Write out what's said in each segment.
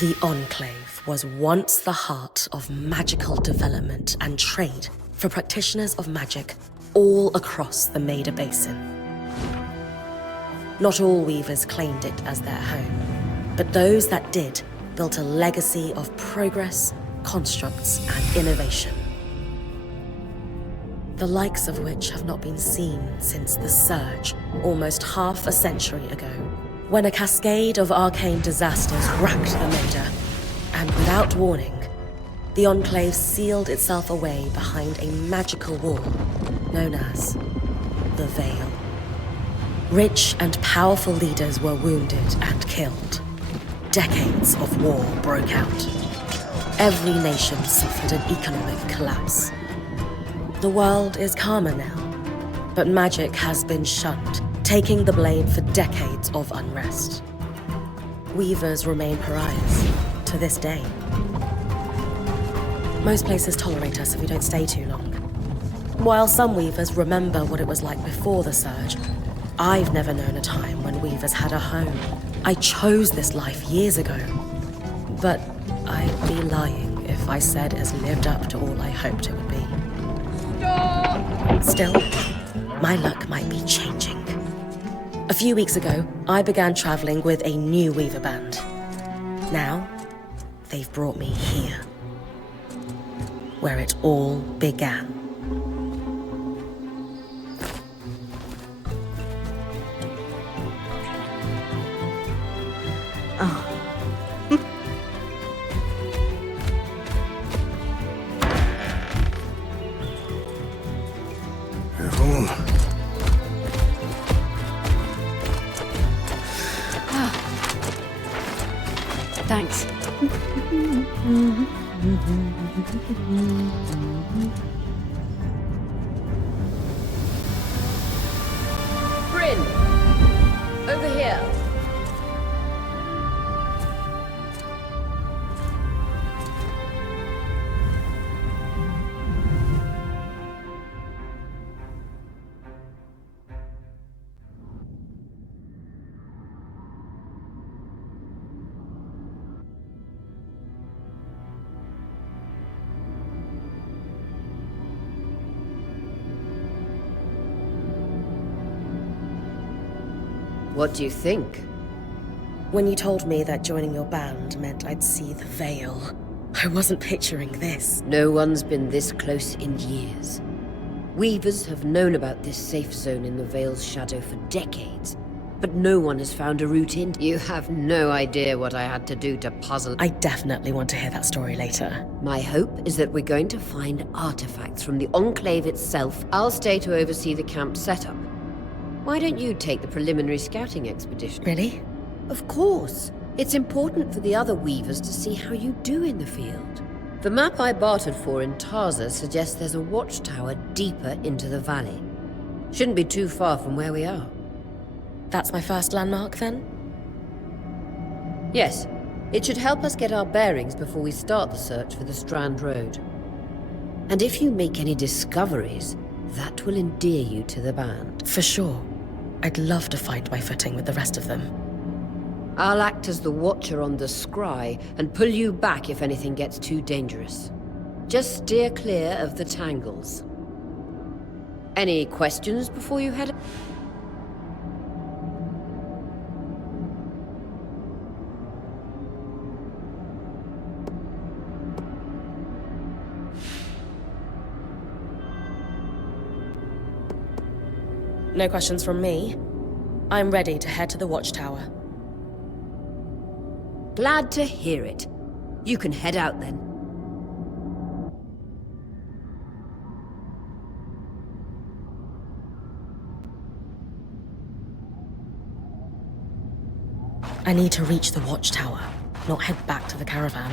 The Enclave was once the heart of magical development and trade for practitioners of magic all across the Maida Basin. Not all weavers claimed it as their home, but those that did built a legacy of progress, constructs, and innovation. The likes of which have not been seen since the Surge, almost half a century ago, when a cascade of arcane disasters racked the Maida, and without warning, the Enclave sealed itself away behind a magical wall known as the Veil. Rich and powerful leaders were wounded and killed. Decades of war broke out. Every nation suffered an economic collapse. The world is calmer now, but magic has been shunned, taking the blame for decades of unrest. Weavers remain pariahs to this day. Most places tolerate us if we don't stay too long. While some weavers remember what it was like before the Surge, I've never known a time when weavers had a home. I chose this life years ago, but I'd be lying if I said it has lived up to all I hoped it would be. Stop! Still, my luck might be changing. A few weeks ago, I began traveling with a new weaver band. Now, they've brought me here, where it all began. Oh. Thanks. Bryn! Over here. What do you think? When you told me that joining your band meant I'd see the Veil, I wasn't picturing this. No one's been this close in years. Weavers have known about this safe zone in the Veil's shadow for decades, but no one has found a route in. You have no idea what I had to do to puzzle. I definitely want to hear that story later. My hope is that we're going to find artifacts from the Enclave itself. I'll stay to oversee the camp setup. Why don't you take the preliminary scouting expedition? Really? Of course. It's important for the other weavers to see how you do in the field. The map I bartered for in Tarza suggests there's a watchtower deeper into the valley. Shouldn't be too far from where we are. That's my first landmark, then? Yes. It should help us get our bearings before we start the search for the Strand Road. And if you make any discoveries, that will endear you to the band. For sure. I'd love to find my footing with the rest of them. I'll act as the watcher on the scry and pull you back if anything gets too dangerous. Just steer clear of the tangles. Any questions before you head? No questions from me. I'm ready to head to the watchtower. Glad to hear it. You can head out then. I need to reach the watchtower, not head back to the caravan.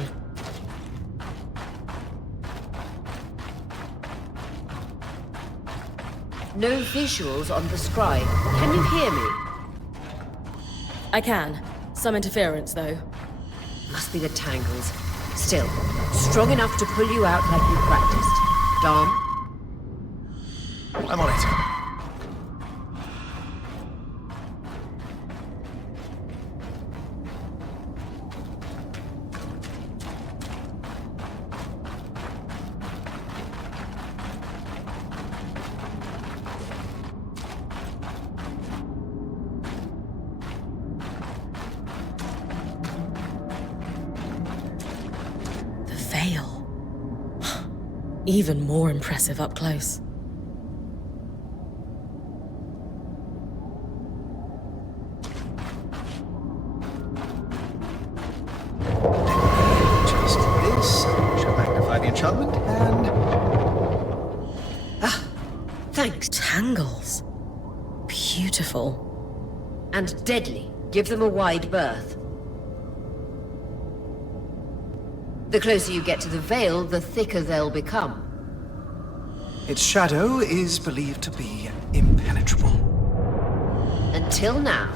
No visuals on the scry. Can you hear me? I can. Some interference, though. Must be the tangles. Still, strong enough to pull you out like you practiced. Dom? I'm on it. veil. Even more impressive up close. Just this. Shall magnify the enchantment and... Thanks. Tangles. Beautiful. And deadly. Give them a wide berth. The closer you get to the veil, the thicker they'll become. Its shadow is believed to be impenetrable. Until now.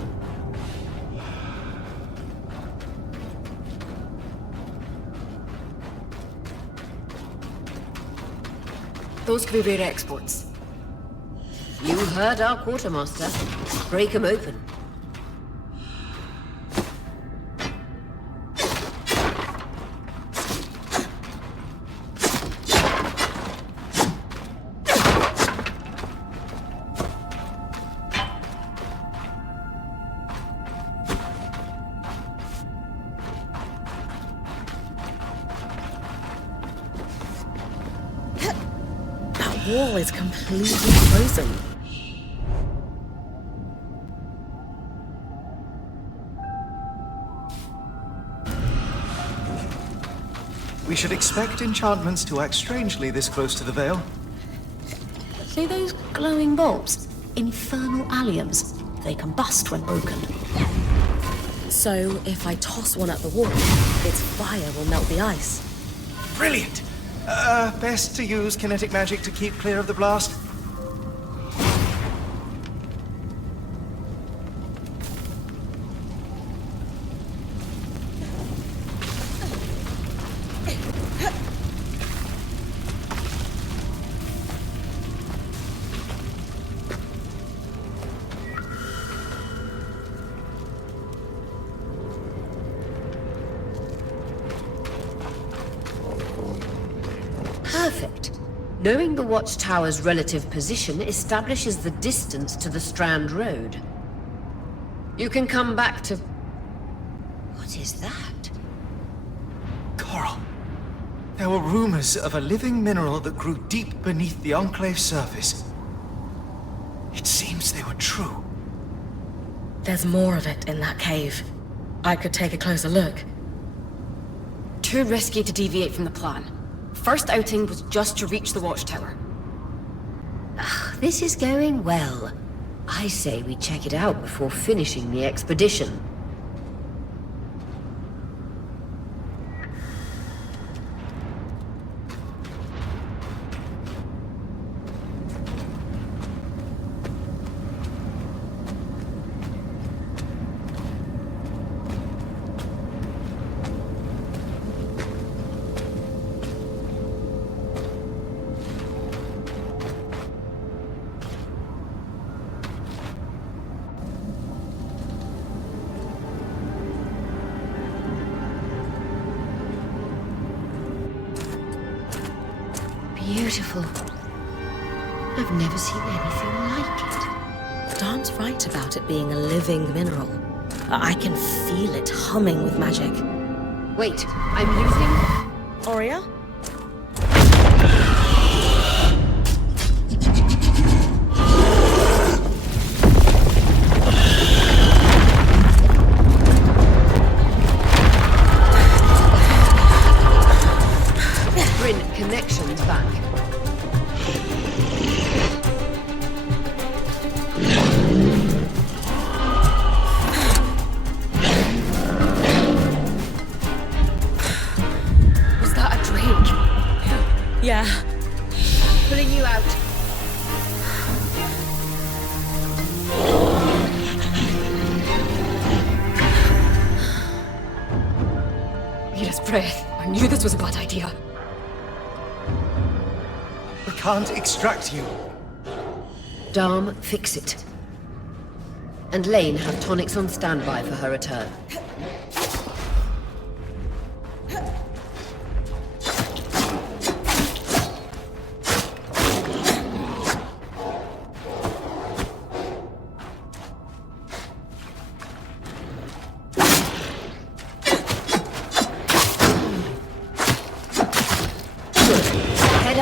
Those could be rare exports. You heard our quartermaster. Break 'em open. That wall is completely frozen. We should expect enchantments to act strangely this close to the veil. See those glowing bulbs? Infernal alliums. They combust when broken. So, if I toss one at the wall, its fire will melt the ice. Brilliant! Best to use kinetic magic to keep clear of the blast. Perfect. Knowing the watchtower's relative position establishes the distance to the Strand Road. You can come back to... What is that? Coral. There were rumors of a living mineral that grew deep beneath the Enclave's surface. It seems they were true. There's more of it in that cave. I could take a closer look. Too risky to deviate from the plan. First outing was just to reach the watchtower. This is going well. I say we check it out before finishing the expedition. Beautiful. I've never seen anything like it. Dan's right about it being a living mineral. I can feel it humming with magic. Wait, I'm losing... Aurea? Bring connections back. Was that a drake? Yeah. Pulling you out. Mira's breath. I knew this was a bad idea. We can't extract you. Dharm, fix it. And Lane have tonics on standby for her return.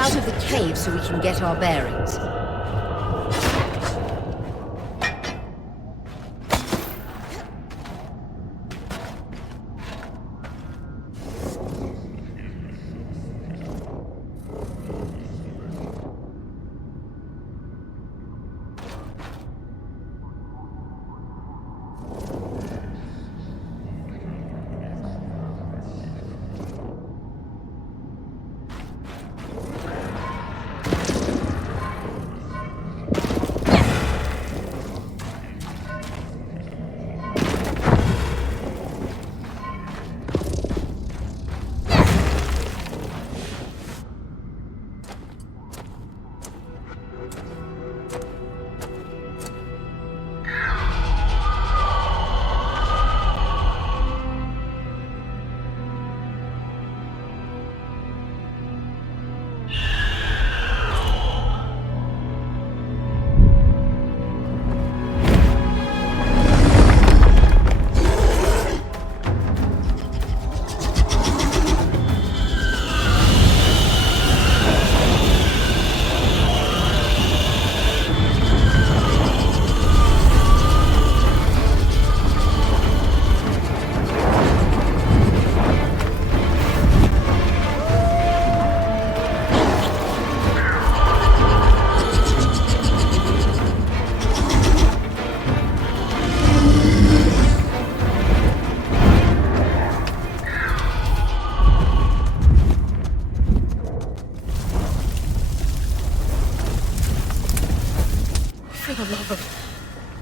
out of the cave so we can get our bearings.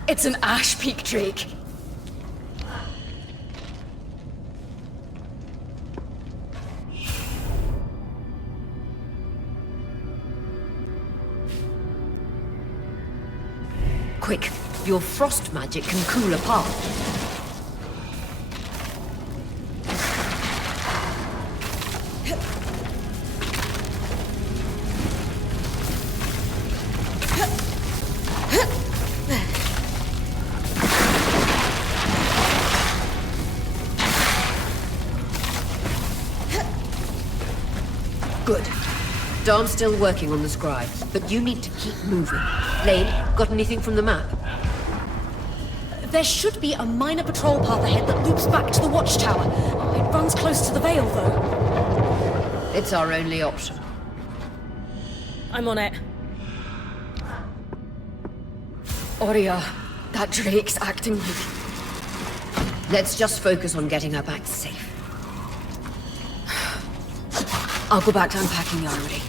It's an ash peak drake. Quick, your frost magic can cool a path. Good. Darn's still working on the scribe, but you need to keep moving. Lane, got anything from the map? There should be a minor patrol path ahead that loops back to the watchtower. It runs close to the Vale, though. It's our only option. I'm on it. Oria, that drake's acting weak. Let's just focus on getting her back safe. I'll go back to unpacking the armory.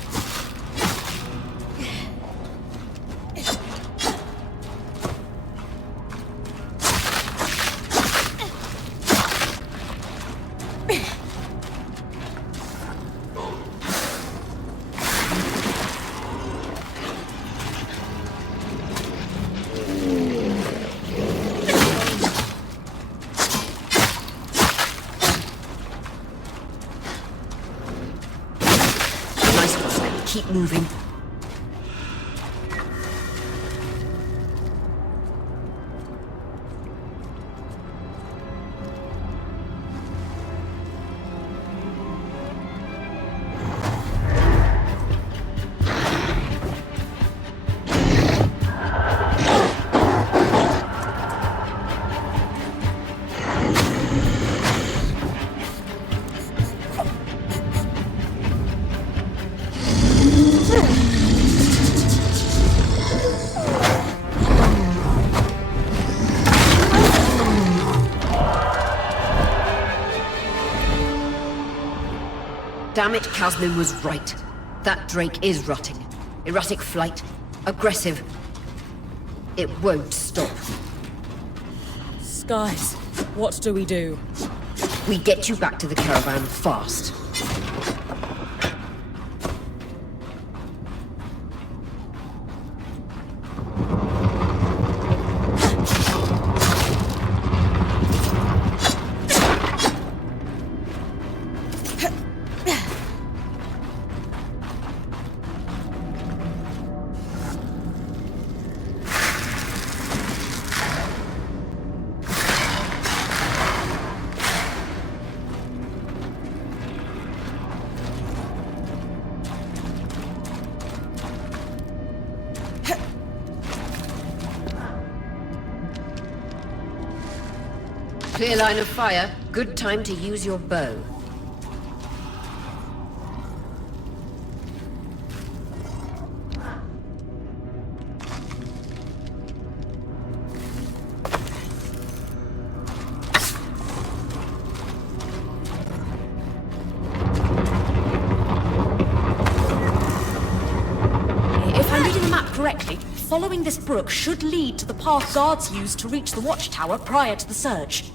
Keep moving. Damn it, Casmin was right. That drake is rotting. Erratic flight. Aggressive. It won't stop. Skies, what do we do? We get you back to the caravan fast. Clear line of fire. Good time to use your bow. If I'm reading the map correctly, following this brook should lead to the path guards used to reach the watchtower prior to the surge.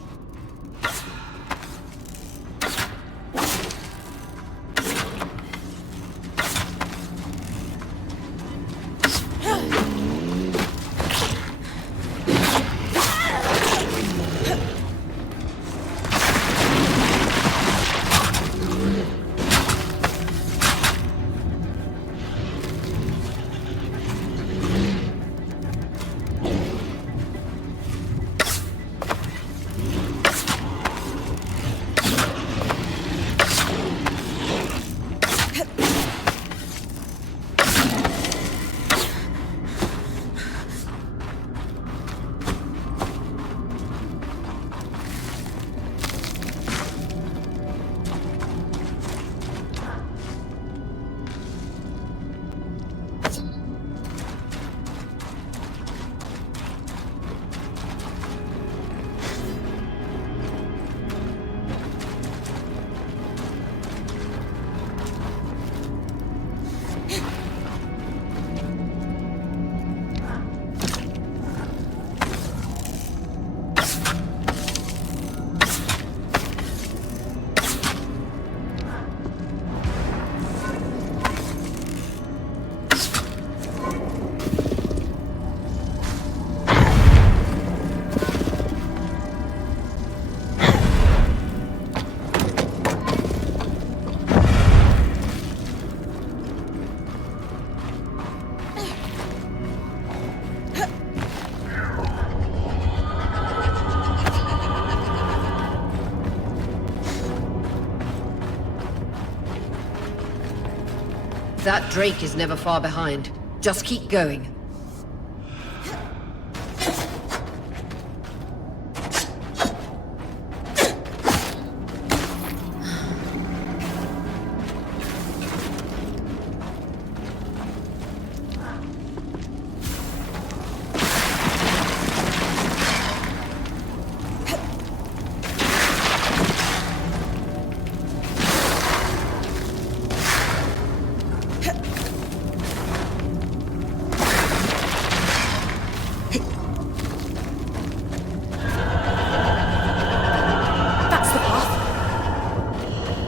That Drake is never far behind. Just keep going.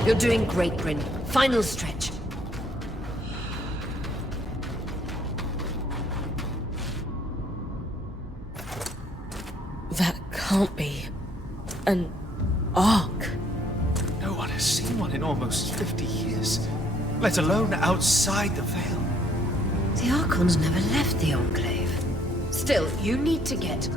You're doing great, Bryn. Final stretch. That can't be an Ark. No one has seen one in almost 50 years, let alone outside the Veil. The Archons never left the Enclave. Still, you need to get...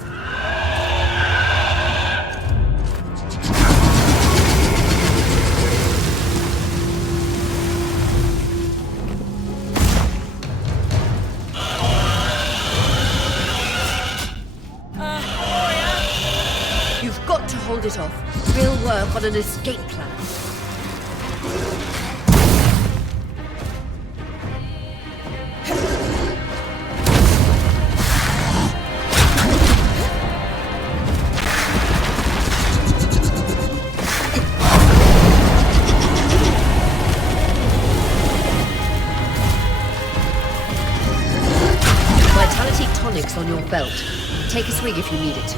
You've got to hold it off. We'll work on an escape plan. Vitality tonics on your belt. Take a swig if you need it.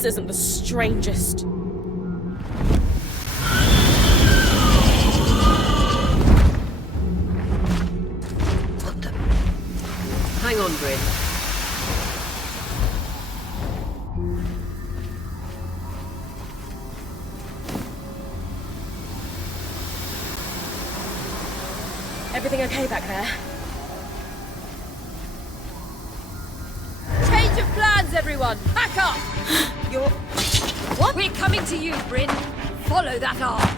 this isn't the strangest. What the? Hang on, Bryn. Everything okay back there? Change of plans, everyone! Pack up! You're... What? We're coming to you, Bryn. Follow that arc.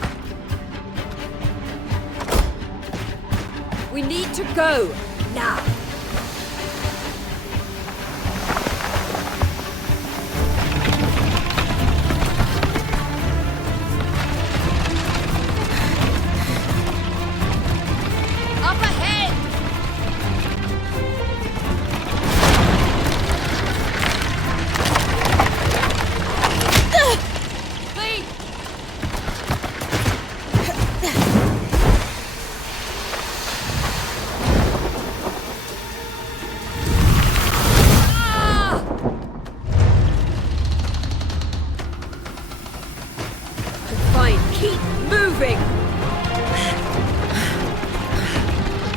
We need to go. Now. Up ahead! Please! Fine, keep moving!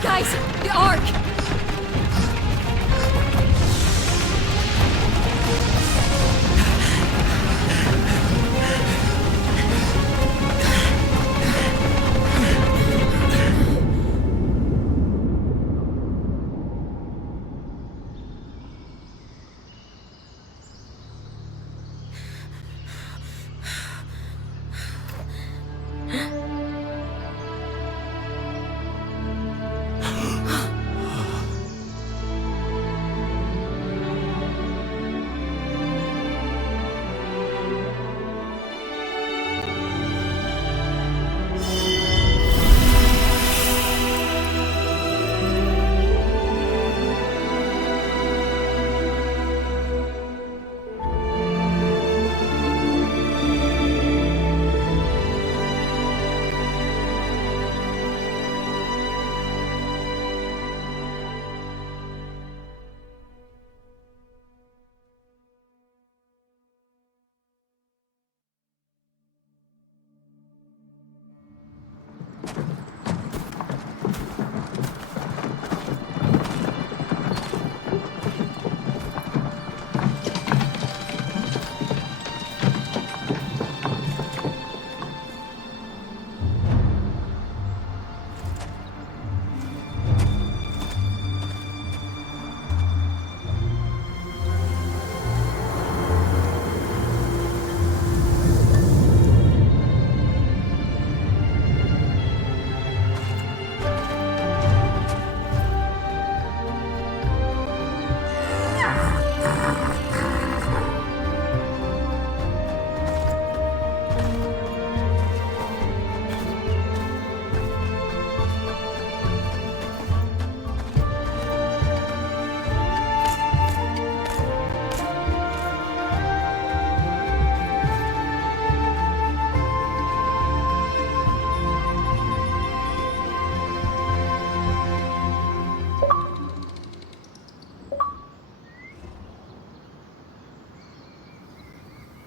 Guys, the arc!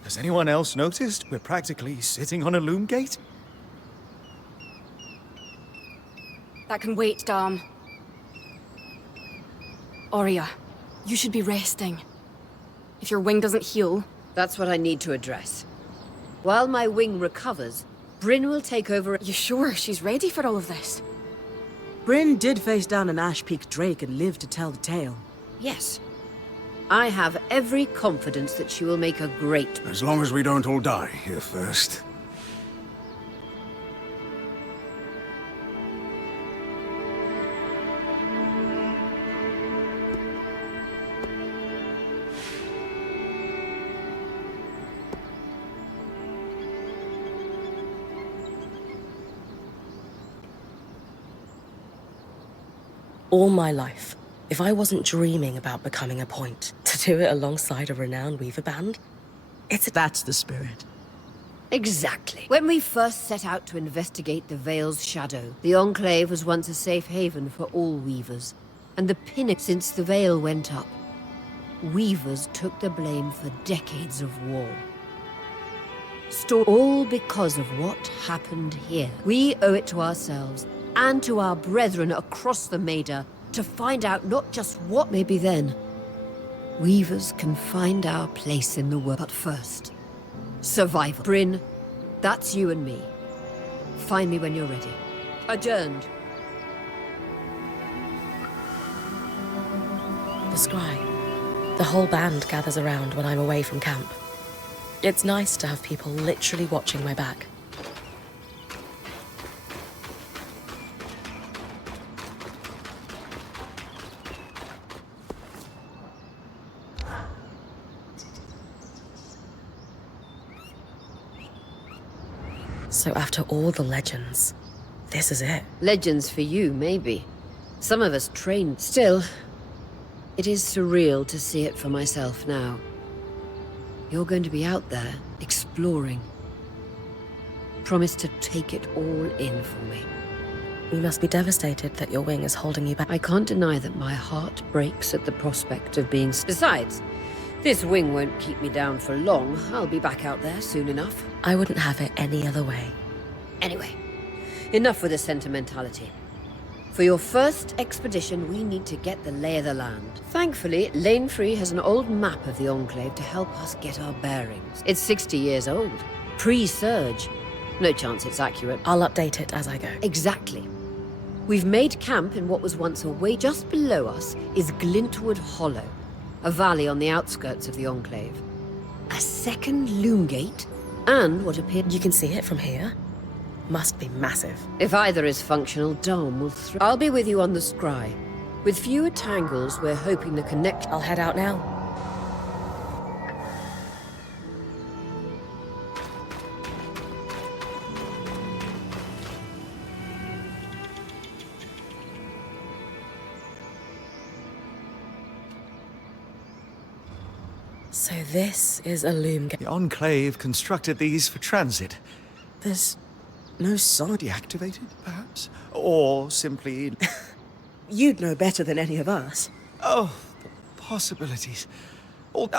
Has anyone else noticed we're practically sitting on a loom gate? That can wait, Dom. Aurea, you should be resting. If your wing doesn't heal... That's what I need to address. While my wing recovers, Bryn will take over... You sure she's ready for all of this? Bryn did face down an Ash Peak Drake and lived to tell the tale. Yes. I have every confidence that she will make a great... As long as we don't all die here first. All my life, if I wasn't dreaming about becoming a point, to do it alongside a renowned weaver band, That's the spirit. Exactly. When we first set out to investigate the Vale's shadow, the Enclave was once a safe haven for all weavers, and the pinnacle since the Vale went up. Weavers took the blame for decades of war. All because of what happened here. We owe it to ourselves and to our brethren across the Maida to find out not just what. Maybe then, Weavers can find our place in the world. But first, survival. Bryn, that's you and me. Find me when you're ready. Adjourned. The scry. The whole band gathers around when I'm away from camp. It's nice to have people literally watching my back. So after all the legends, this is it. Legends for you, maybe. Some of us trained. Still, it is surreal to see it for myself now. You're going to be out there, exploring. Promise to take it all in for me. You must be devastated that your wing is holding you back. I can't deny that my heart breaks at the prospect of being... Besides, this wing won't keep me down for long. I'll be back out there soon enough. I wouldn't have it any other way. Anyway, enough with the sentimentality. For your first expedition, we need to get the lay of the land. Thankfully, Lane Free has an old map of the Enclave to help us get our bearings. It's 60 years old. Pre-Surge. No chance it's accurate. I'll update it as I go. Exactly. We've made camp in what was once a way. Just below us is Glintwood Hollow, a valley on the outskirts of the Enclave. A second loom gate, and what appeared... You can see it from here? Must be massive. If either is functional, Dom will I'll be with you on the scry. With fewer tangles, we're hoping the connection... I'll head out now. So this is a loom gate. The Enclave constructed these for transit. There's no sign. Deactivated, perhaps? Or simply... You'd know better than any of us. Oh, the possibilities. Or,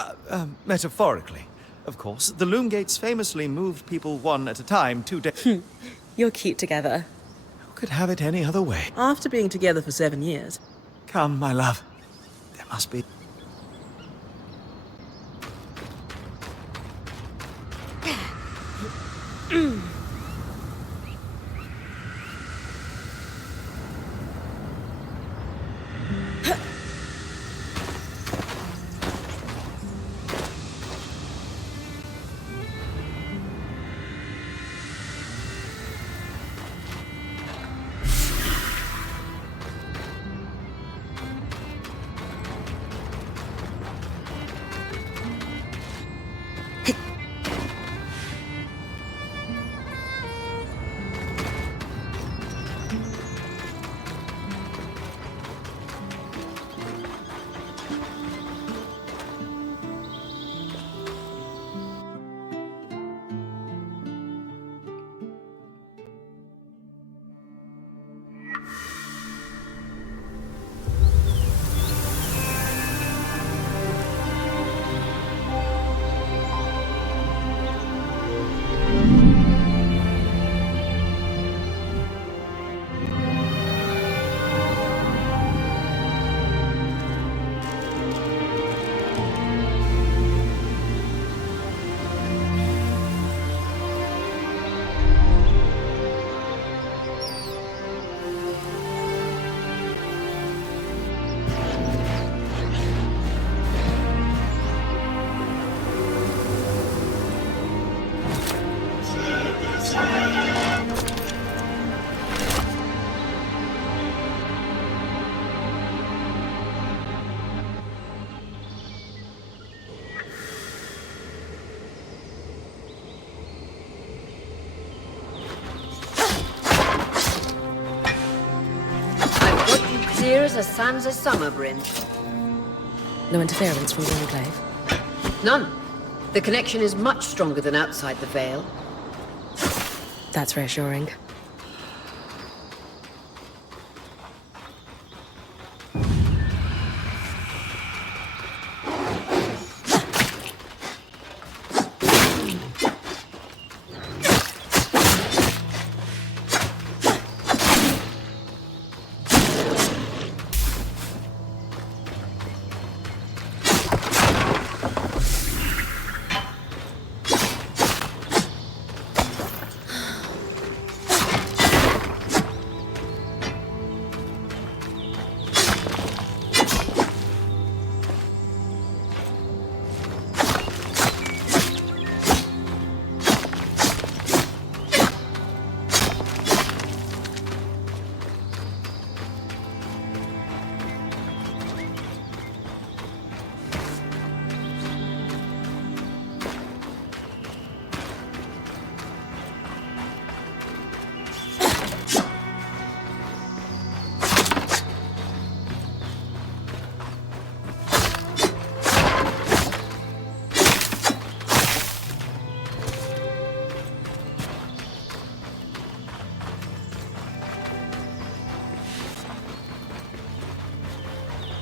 metaphorically, of course. The loom gates famously moved people one at a time 2 days. You're cute together. Who could have it any other way? After being together for 7 years. Come, my love. There must be... Clear as a sands of summer, Bryn. No interference from the Enclave? None. The connection is much stronger than outside the Vale. That's reassuring.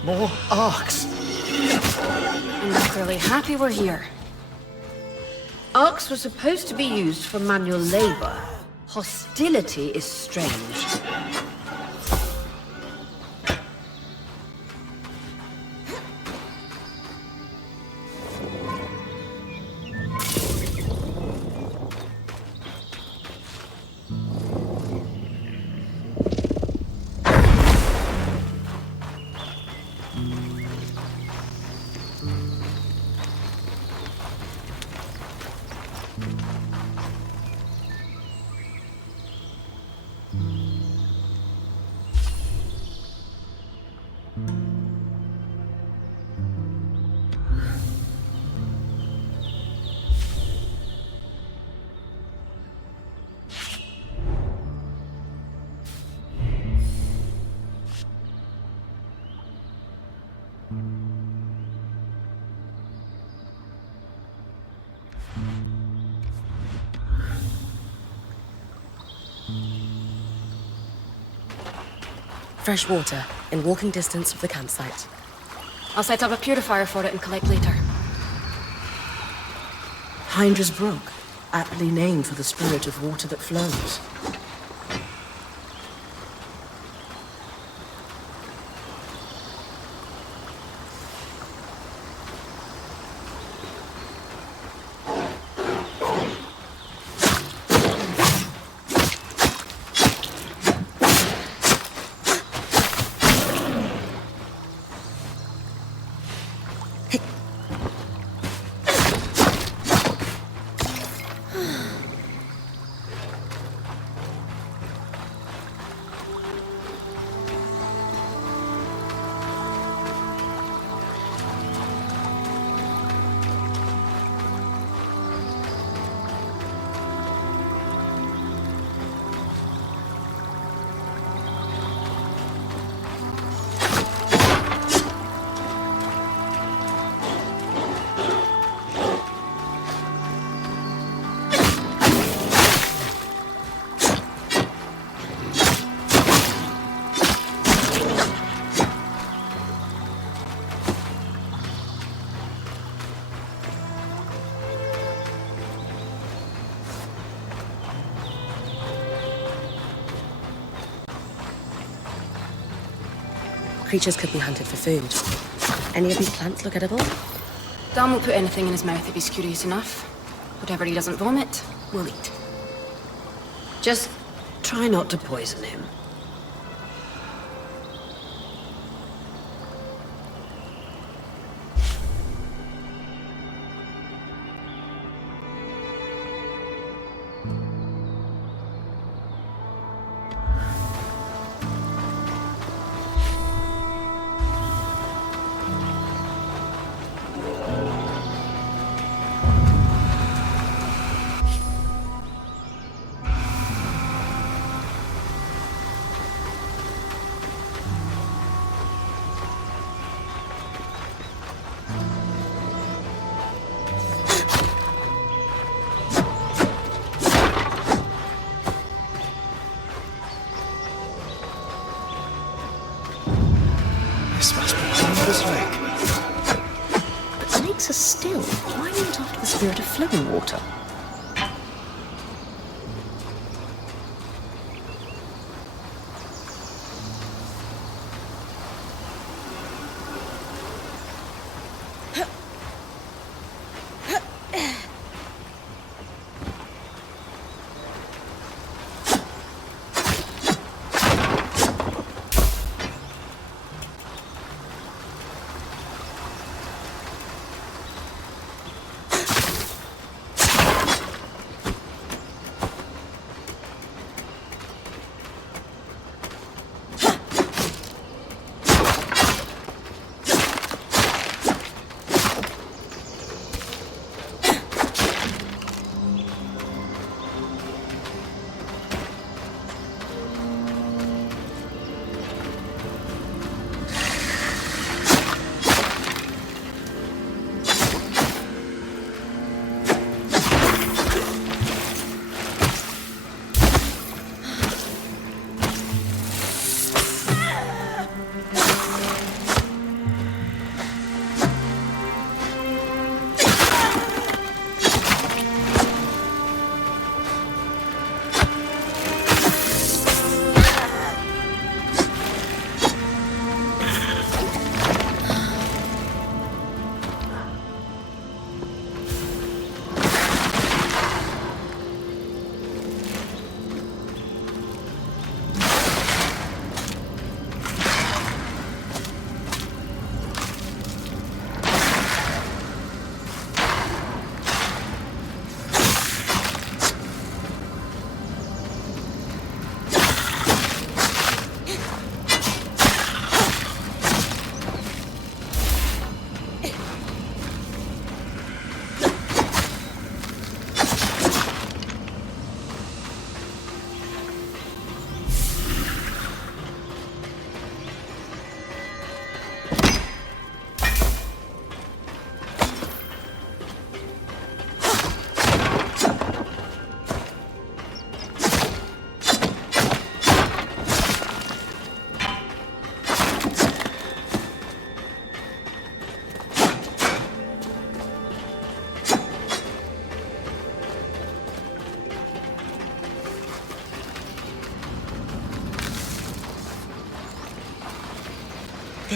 More arcs. And they're clearly happy we're here. Arcs were supposed to be used for manual labor. Hostility is strange. Fresh water, in walking distance of the campsite. I'll set up a purifier for it and collect later. Heindra's Brook, aptly named for the spirit of water that flows. Creatures could be hunted for food. Any of these plants look edible? Dan won't put anything in his mouth if he's curious enough. Whatever he doesn't vomit, we'll eat. Just try not to poison him. This must be Heindra's lake. But snakes are still. Why not after the spirit of flowing water?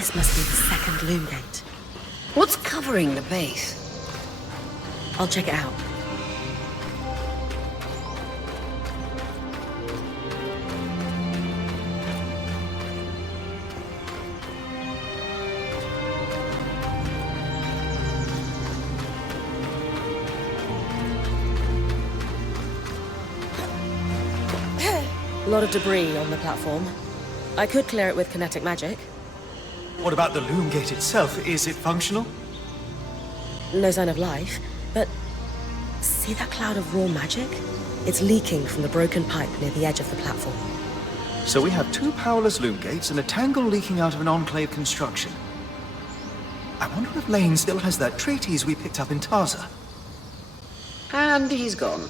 This must be the second loom gate. What's covering the base? I'll check it out. A lot of debris on the platform. I could clear it with kinetic magic. What about the loom gate itself? Is it functional? No sign of life, but see that cloud of raw magic? It's leaking from the broken pipe near the edge of the platform. So we have two powerless loom gates and a tangle leaking out of an enclave construction. I wonder if Lane still has that treatise we picked up in Tarza. And he's gone.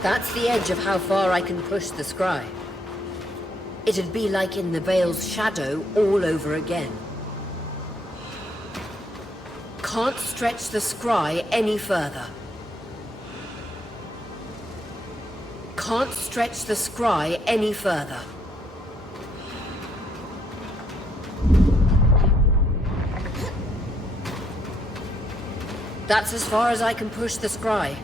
That's the edge of how far I can push the scry. It'd be like in the Veil's shadow all over again. Can't stretch the scry any further. Can't stretch the scry any further. That's as far as I can push the scry.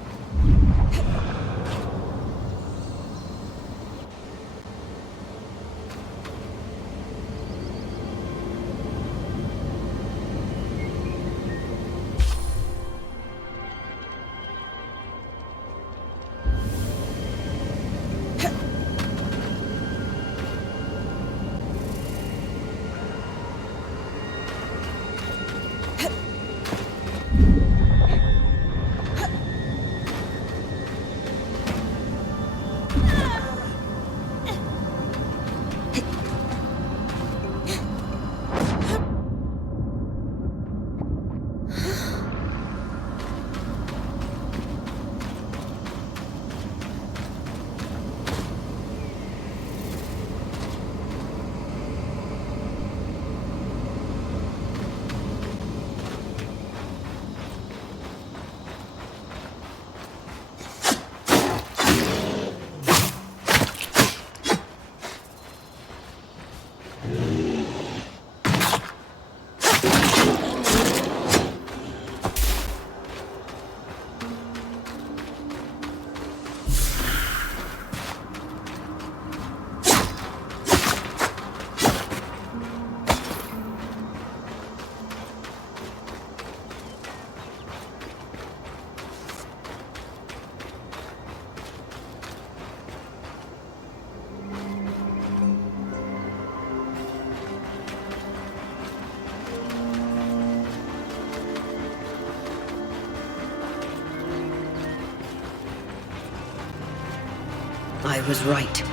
I was right.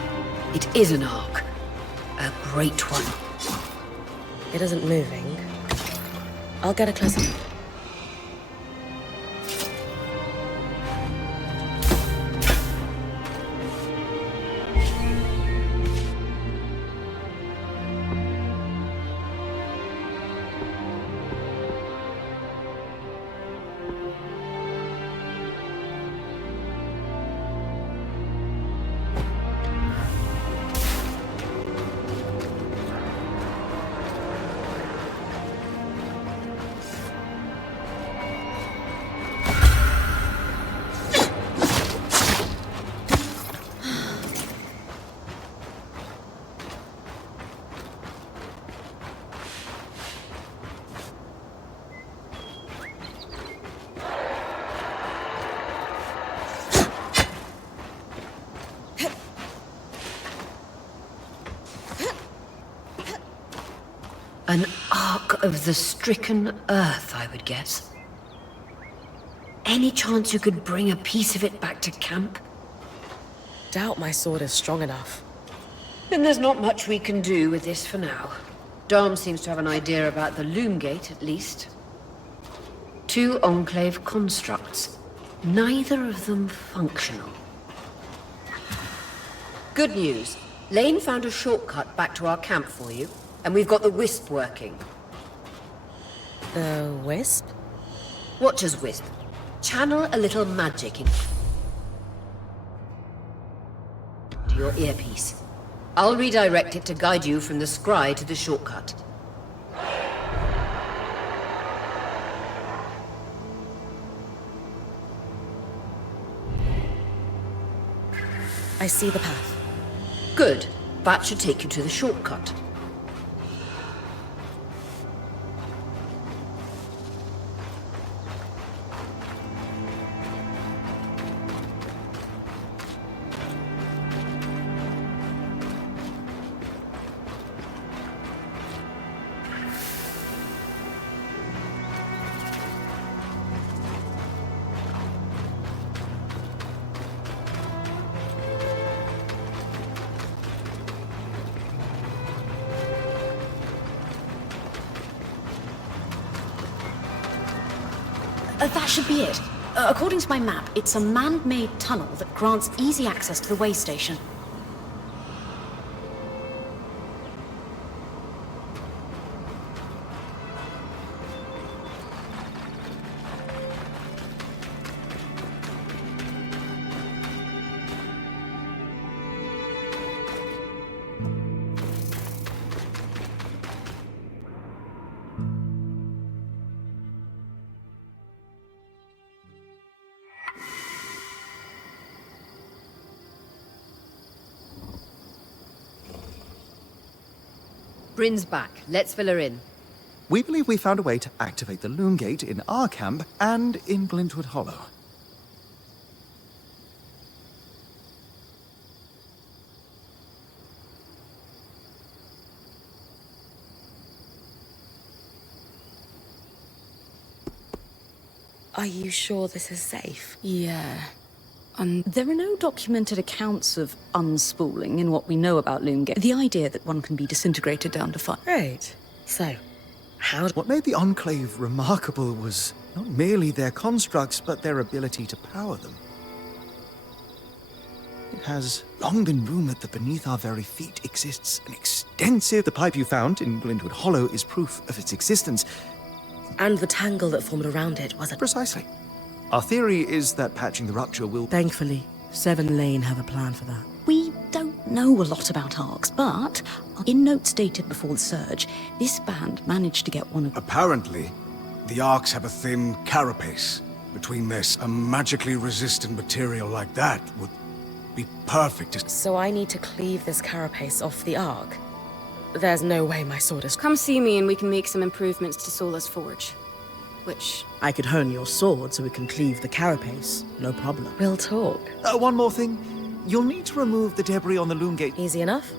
It is an arc. A great one. It isn't moving. I'll get a closer look. An arc of the stricken earth, I would guess. Any chance you could bring a piece of it back to camp? Doubt my sword is strong enough. Then there's not much we can do with this for now. Dom seems to have an idea about the loom gate, at least. 2 Enclave constructs. Neither of them functional. Good news. Lane found a shortcut back to our camp for you, and we've got the Wisp working. The Wisp? Watch as Wisp. Channel a little magic into your earpiece. I'll redirect it to guide you from the scry to the shortcut. I see the path. Good. That should take you to the shortcut. That should be it. According to my map, it's a man-made tunnel that grants easy access to the way station. Bryn's back. Let's fill her in. We believe we found a way to activate the Loom Gate in our camp and in Glintwood Hollow. Are you sure this is safe? Yeah. There are no documented accounts of unspooling in what we know about Loomgate. The idea that one can be disintegrated down to fire. Right. So, how... What made the Enclave remarkable was not merely their constructs, but their ability to power them. It has long been rumored that beneath our very feet exists an extensive... The pipe you found in Glintwood Hollow is proof of its existence. And the tangle that formed around it was a... Precisely. Our theory is that patching the rupture will... Thankfully, Seven Lane have a plan for that. We don't know a lot about arcs, but in notes dated before the surge, this band managed to get one of... Apparently, the arcs have a thin carapace. Between this, a magically resistant material like that would be perfect. So I need to cleave this carapace off the Ark? There's no way my sword is... Come see me and we can make some improvements to Sola's forge. Which... I could hone your sword so we can cleave the carapace. No problem. We'll talk. One more thing. You'll need to remove the debris on the Loom Gate. Easy enough?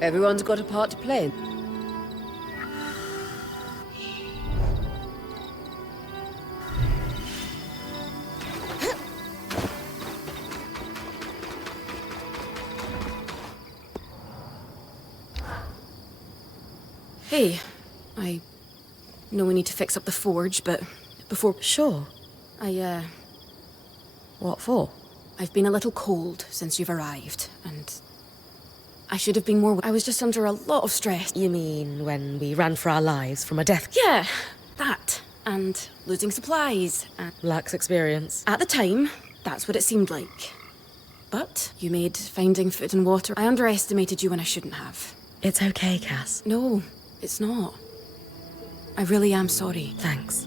Everyone's got a part to play. Hey, I know we need to fix up the forge, but before... Sure. What for? I've been a little cold since you've arrived, and I should have been more... I was just under a lot of stress. You mean when we ran for our lives from a death... Yeah, that. And losing supplies, and... Lax experience. At the time, that's what it seemed like. But you made finding food and water... I underestimated you when I shouldn't have. It's okay, Cass. No, it's not. I really am sorry. Thanks.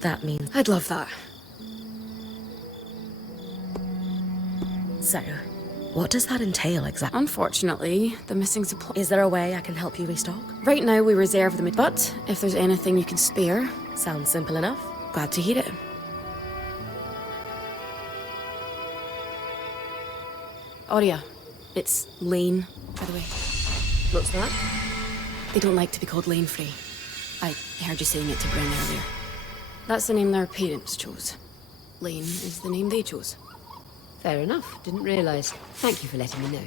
That means... I'd love that. So, what does that entail exactly? Unfortunately, the missing supply... Is there a way I can help you restock? Right now, we reserve them, but if there's anything you can spare... Sounds simple enough. Glad to hear it. Aurea. It's Lane, by the way. What's that? They don't like to be called Lane Frey. I heard you saying it to Bryn earlier. That's the name their parents chose. Lane is the name they chose. Fair enough. Didn't realise. Thank you for letting me know.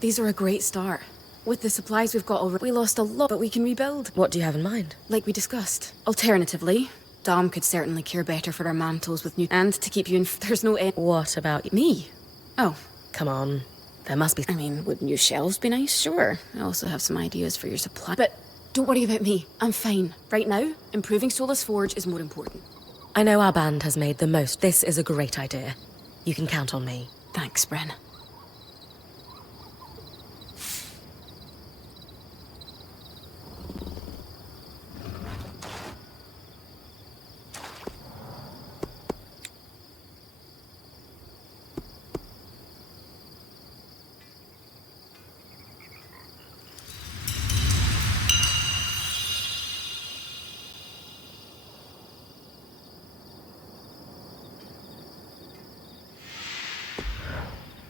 These are a great start. With the supplies we've got already, we lost a lot, but we can rebuild. What do you have in mind? Like we discussed. Alternatively, Dom could certainly cure better for our mantles with new... And to keep you in... There's no end... What about Me? Oh. Come on. There must be... I mean, would new shelves be nice? Sure. I also have some ideas for your supply. But don't worry about me. I'm fine. Right now, improving Solace Forge is more important. I know our band has made the most. This is a great idea. You can count on me. Thanks, Bren.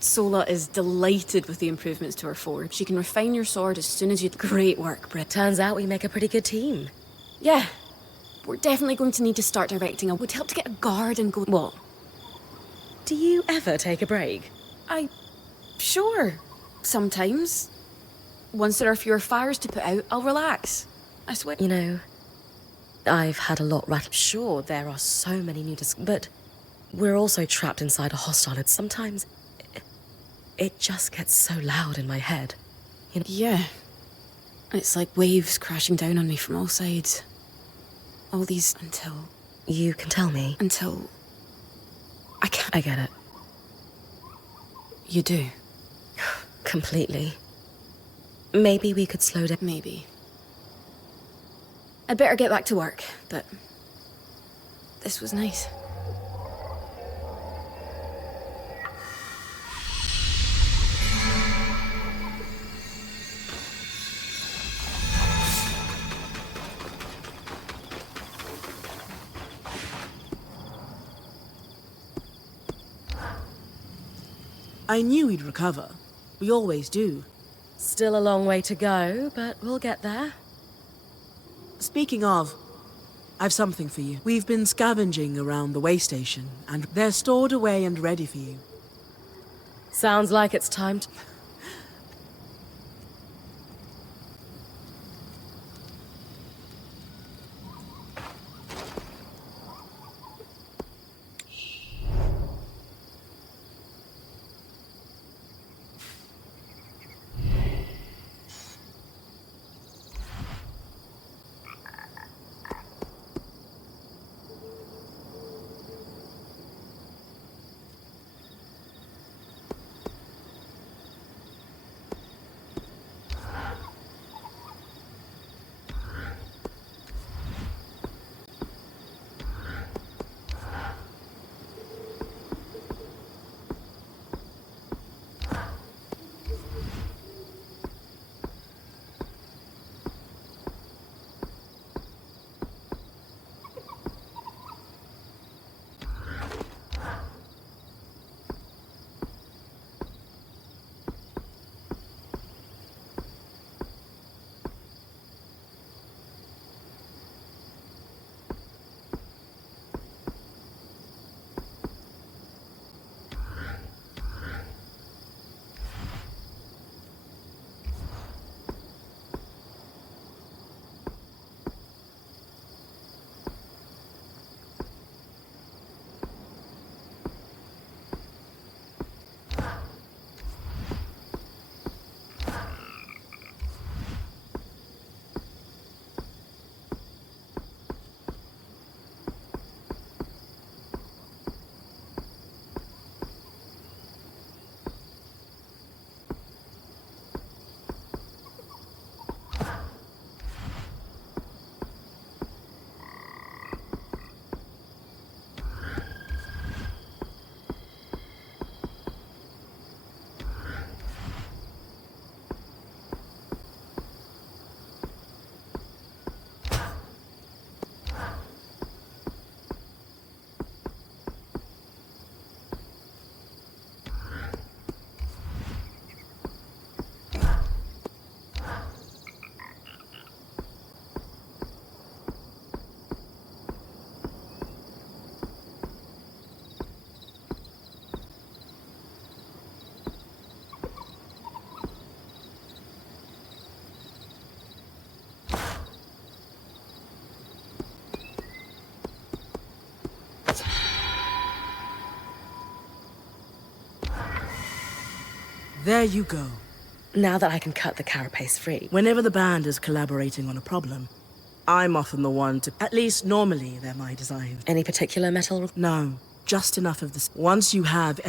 Sola is delighted with the improvements to her forge. She can refine your sword as soon as you... Great work, Brit. Turns out we make a pretty good team. Yeah. We're definitely going to need to start directing. It would help to get a guard and go... What? Do you ever take a break? Sure. Sometimes. Once there are fewer fires to put out, I'll relax. I swear. You know, I've had a lot rattle. Sure, there are so many new but we're also trapped inside a hostile. And sometimes it just gets so loud in my head. You know? Yeah. It's like waves crashing down on me from all sides. All these until... You can tell me. Until... I can't... I get it. You do. Completely. Maybe we could slow down. Maybe. I'd better get back to work, but... This was nice. I knew we'd recover. We always do. Still a long way to go, but we'll get there. Speaking of, I've something for you. We've been scavenging around the way station, and they're stored away and ready for you. Sounds like it's time to... There you go. Now that I can cut the carapace free. Whenever the band is collaborating on a problem, I'm often the one to... At least normally they're my designs. Any particular metal? No, just enough of this. Once you have...